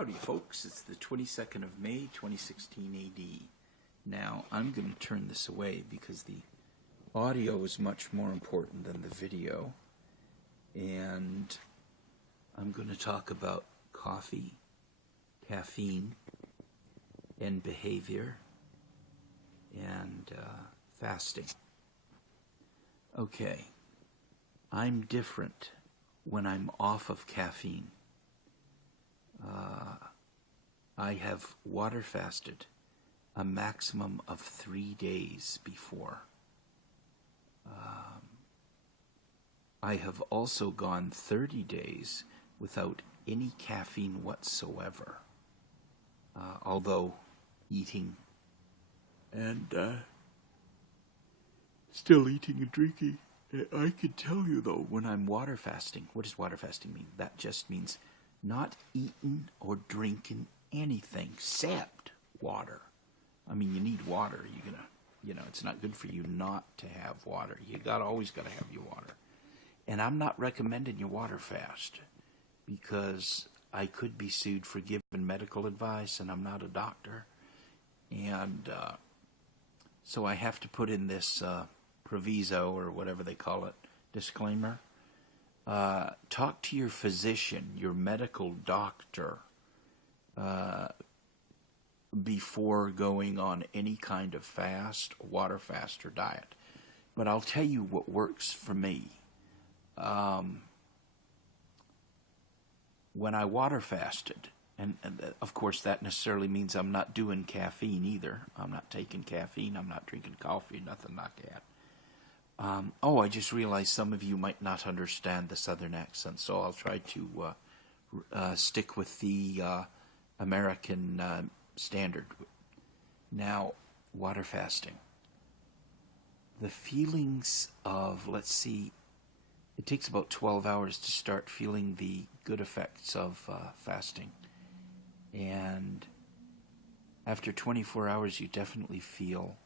Howdy folks, it's the 22nd of May 2016 AD. Now I'm going to turn this away because the audio is much more important than the video, and I'm going to talk about coffee, caffeine, and behavior, and fasting. Okay, I'm different when I'm off of caffeine. I have water fasted a maximum of 3 days before. I have also gone 30 days without any caffeine whatsoever, although eating and still eating and drinking. I can tell you though, when I'm water fasting, what does water fasting mean? That just means not eating or drinking anything except water. I mean, you need water. You're gonna, it's not good for you not to have water. You always gotta have your water. And I'm not recommending you water fast because I could be sued for giving medical advice, and I'm not a doctor. And so I have to put in this proviso, or whatever they call it, disclaimer. Talk to your physician, your medical doctor, before going on any kind of fast, water fast, or diet. But I'll tell you what works for me. When I water fasted, and of course that necessarily means I'm not doing caffeine either. I'm not taking caffeine, I'm not drinking coffee, nothing like that. I just realized some of you might not understand the Southern accent, so I'll try to stick with the American standard. Now, water fasting. The feelings of, let's see, it takes about 12 hours to start feeling the good effects of fasting. And after 24 hours, I definitely feel,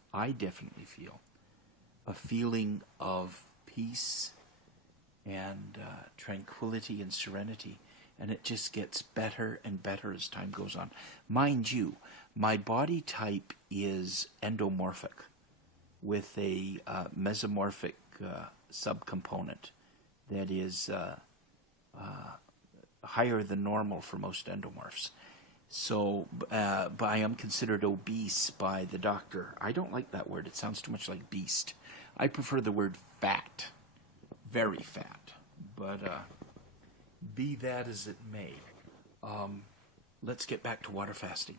a feeling of peace and tranquility and serenity, and it just gets better and better as time goes on. Mind you, my body type is endomorphic with a mesomorphic subcomponent that is higher than normal for most endomorphs. So, but I am considered obese by the doctor. I don't like that word. It sounds too much like beast. I prefer the word fat, very fat. But be that as it may, let's get back to water fasting.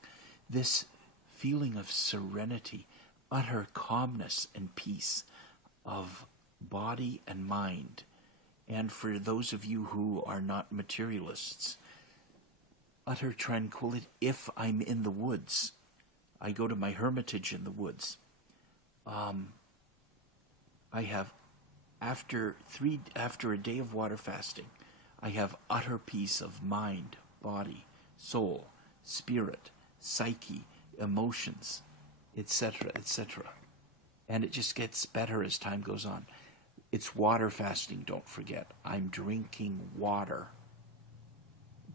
This feeling of serenity, utter calmness and peace of body and mind. And for those of you who are not materialists, utter tranquility. If I'm in the woods, I go to my hermitage in the woods. I have, after a day of water fasting, I have utter peace of mind, body, soul, spirit, psyche, emotions, etc., etc. And it just gets better as time goes on. It's water fasting, don't forget. I'm drinking water,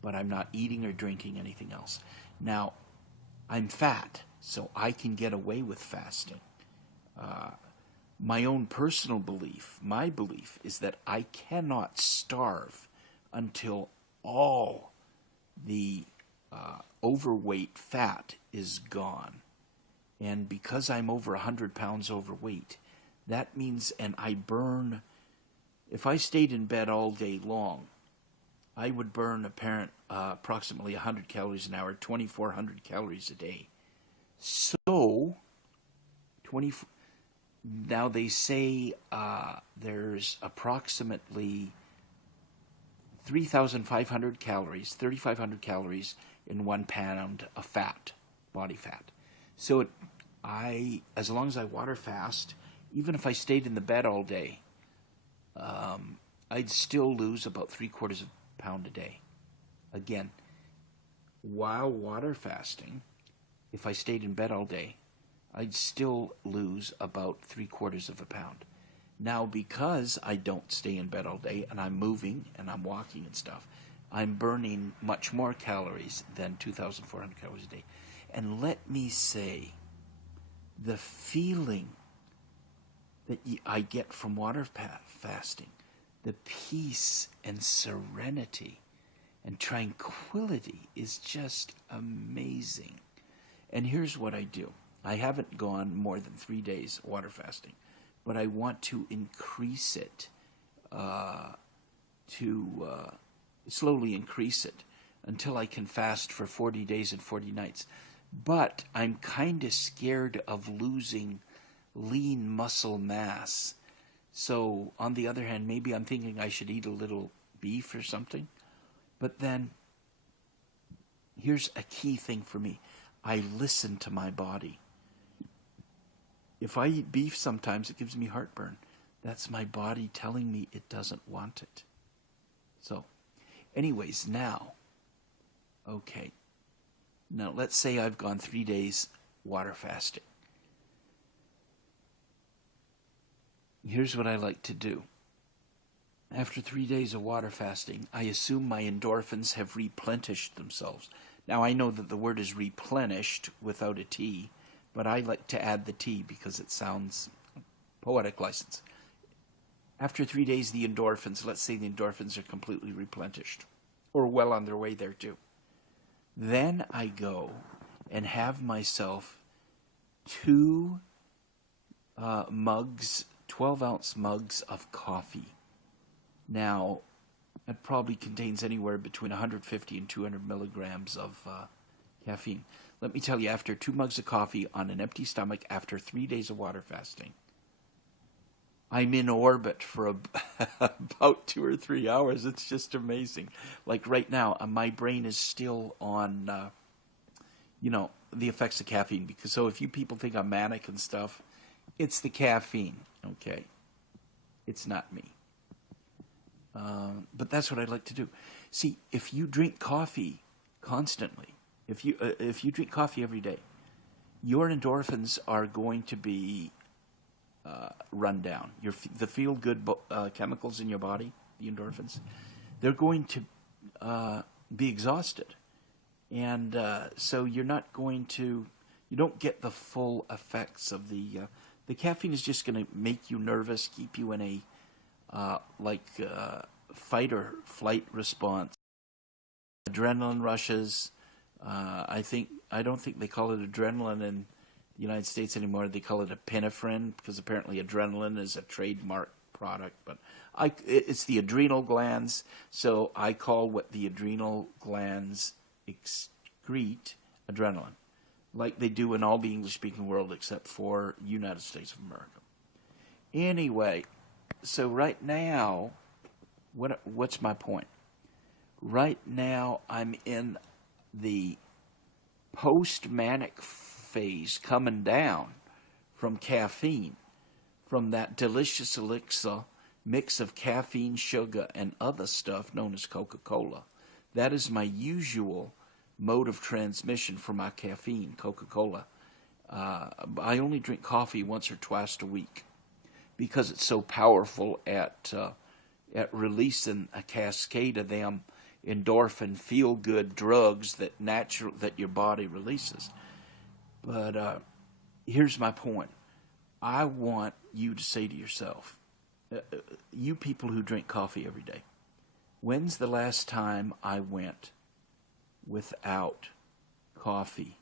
but I'm not eating or drinking anything else. Now, I'm fat, so I can get away with fasting. My own personal belief, my belief, is that I cannot starve until all the overweight fat is gone. And because I'm over 100 pounds overweight, that means, and I burn, if I stayed in bed all day long, I would burn approximately 100 calories an hour, 2,400 calories a day. So, now they say there's approximately 3,500 calories, 3,500 calories in 1 pound of fat, body fat. So as long as I water fast, even if I stayed in the bed all day, I'd still lose about 3/4 of a pound a day. Again, while water fasting, if I stayed in bed all day, I'd still lose about 3/4 of a pound. Now, because I don't stay in bed all day and I'm moving and I'm walking and stuff, I'm burning much more calories than 2,400 calories a day. And let me say, the feeling that I get from water fasting, the peace and serenity and tranquility is just amazing. And here's what I do. I haven't gone more than 3 days water fasting, but I want to increase it, slowly increase it until I can fast for 40 days and 40 nights. But I'm kind of scared of losing lean muscle mass. So, on the other hand, maybe I'm thinking I should eat a little beef or something. But then, here's a key thing for me. I listen to my body. If I eat beef sometimes, it gives me heartburn. That's my body telling me it doesn't want it. So, anyways, now, okay. Now, let's say I've gone 3 days water fasting. Here's what I like to do. After 3 days of water fasting, I assume my endorphins have replenished themselves. Now, I know that the word is replenished without a T, but I like to add the T because it sounds poetic license. After 3 days, the endorphins, let's say the endorphins are completely replenished, or well on their way there too. Then I go and have myself 2 mugs, 12-ounce mugs of coffee. Now, it probably contains anywhere between 150 and 200 milligrams of caffeine. Let me tell you, after 2 mugs of coffee on an empty stomach, after 3 days of water fasting, I'm in orbit for about 2 or 3 hours. It's just amazing. Like right now, my brain is still on, the effects of caffeine. Because so if you people think I'm manic and stuff, it's the caffeine, okay? It's not me. But that's what I like to do. See, if you drink coffee constantly, if you drink coffee every day, your endorphins are going to be run down. The feel-good chemicals in your body, the endorphins, they're going to be exhausted. And so you don't get the full effects of the caffeine is just going to make you nervous, keep you in a fight or flight response. Adrenaline rushes. I don't think they call it adrenaline in the United States anymore. They call it epinephrine because apparently adrenaline is a trademark product. But it's the adrenal glands, so I call what the adrenal glands excrete adrenaline, like they do in all the English-speaking world except for United States of America. Anyway, so right now, what's my point? Right now, I'm in the post-manic phase coming down from caffeine, from that delicious elixir mix of caffeine, sugar, and other stuff known as Coca-Cola. That is my usual mode of transmission for my caffeine, Coca-Cola. I only drink coffee once or twice a week because it's so powerful at releasing a cascade of them endorphin feel-good drugs that your body releases. But here's my point. I want you to say to yourself, you people who drink coffee every day, when's the last time I went without coffee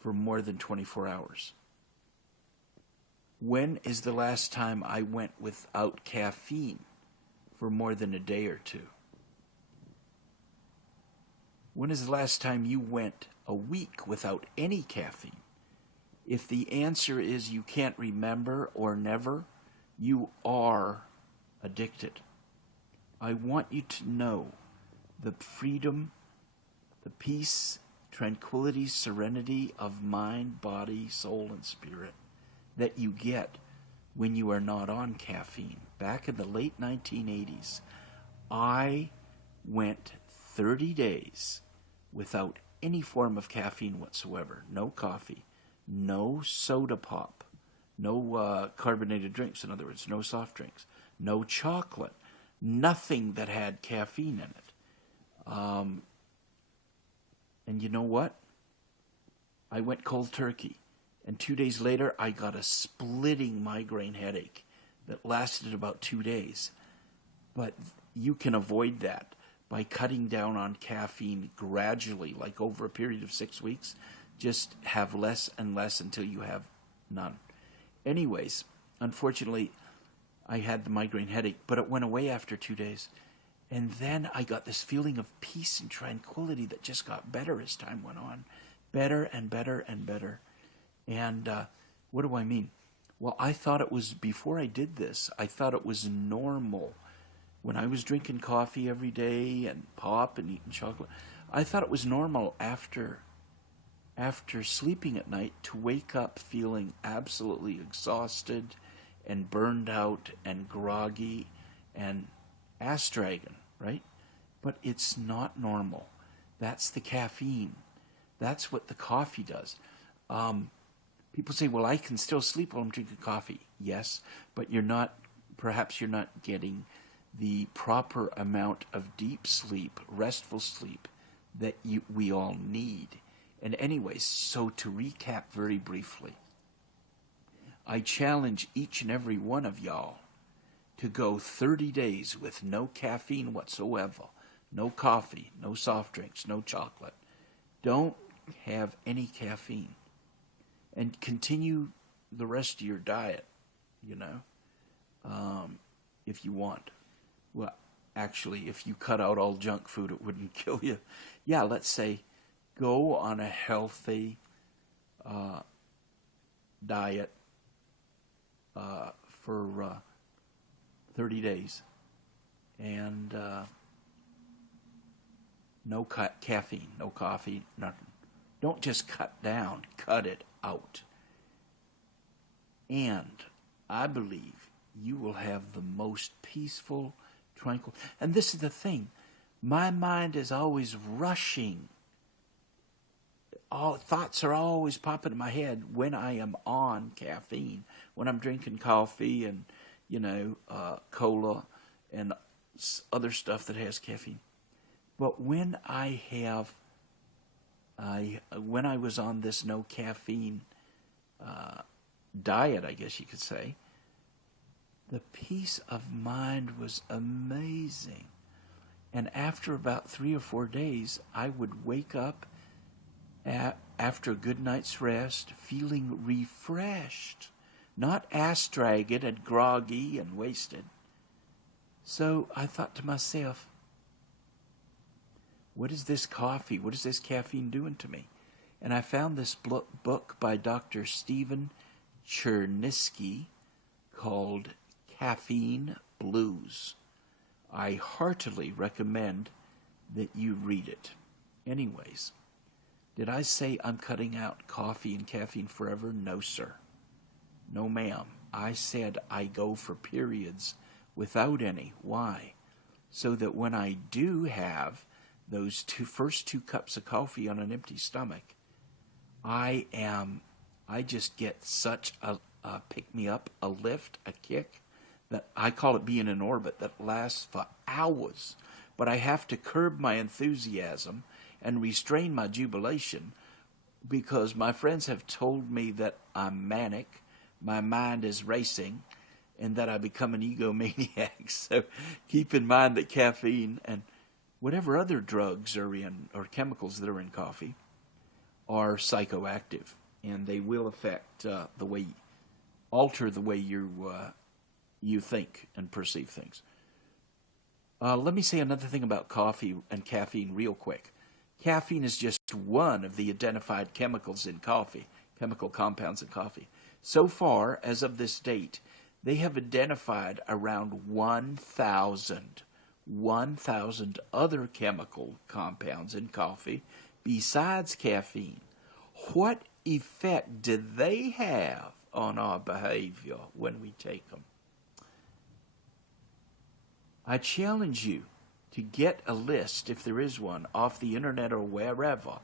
for more than 24 hours? When is the last time I went without caffeine for more than a day or two? When is the last time you went a week without any caffeine? If the answer is you can't remember or never, you are addicted. I want you to know the freedom, the peace, tranquility, serenity of mind, body, soul, and spirit that you get when you are not on caffeine. Back in the late 1980s, I went 30 days without any form of caffeine whatsoever. No coffee, no soda pop, no carbonated drinks, in other words, no soft drinks, no chocolate, nothing that had caffeine in it. And you know what? I went cold turkey. And 2 days later, I got a splitting migraine headache that lasted about 2 days. But you can avoid that by cutting down on caffeine gradually, like over a period of 6 weeks. Just have less and less until you have none. Anyways, unfortunately, I had the migraine headache, but it went away after 2 days. And then I got this feeling of peace and tranquility that just got better as time went on. Better and better and better. And what do I mean? Well, I thought it was, before I did this, I thought it was normal. When I was drinking coffee every day and pop and eating chocolate, I thought it was normal after sleeping at night to wake up feeling absolutely exhausted and burned out and groggy and ass-dragging, right? But it's not normal. That's the caffeine. That's what the coffee does. People say, well, I can still sleep while I'm drinking coffee. Yes, but perhaps you're not getting the proper amount of deep sleep, restful sleep that we all need. And anyways, so to recap very briefly, I challenge each and every one of y'all to go 30 days with no caffeine whatsoever, no coffee, no soft drinks, no chocolate. Don't have any caffeine. And continue the rest of your diet, if you want. Well, actually, if you cut out all junk food, it wouldn't kill you. Yeah, let's say go on a healthy diet for 30 days. And no caffeine, no coffee, nothing. Don't just cut down, cut it out. And I believe you will have the most peaceful, tranquil. And this is the thing. My mind is always rushing. All thoughts are always popping in my head when I am on caffeine, when I'm drinking coffee and, cola and other stuff that has caffeine. But when when I was on this no caffeine diet, I guess you could say, the peace of mind was amazing. And after about 3 or 4 days, I would wake up after a good night's rest feeling refreshed, not ass-dragged and groggy and wasted. So I thought to myself, what is this coffee? What is this caffeine doing to me? And I found this book by Dr. Stephen Chernisky called Caffeine Blues. I heartily recommend that you read it. Anyways, did I say I'm cutting out coffee and caffeine forever? No, sir. No, ma'am. I said I go for periods without any. Why? So that when I do have those first two cups of coffee on an empty stomach, I just get such a pick-me-up, a lift, a kick, that I call it being in orbit, that lasts for hours. But I have to curb my enthusiasm and restrain my jubilation because my friends have told me that I'm manic, my mind is racing, and that I become an egomaniac. So keep in mind that caffeine and whatever other drugs are in, or chemicals that are in coffee, are psychoactive, and they will affect alter the way you think and perceive things. Let me say another thing about coffee and caffeine real quick. Caffeine is just one of the identified chemicals in coffee, chemical compounds in coffee. So far, as of this date, they have identified around 1,000 other chemical compounds in coffee besides caffeine. What effect do they have on our behavior when we take them? I challenge you to get a list, if there is one, off the internet or wherever,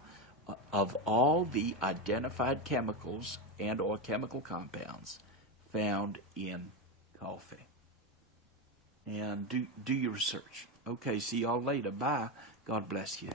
of all the identified chemicals and or chemical compounds found in coffee. And do your research. Okay, see y'all later. Bye. God bless you.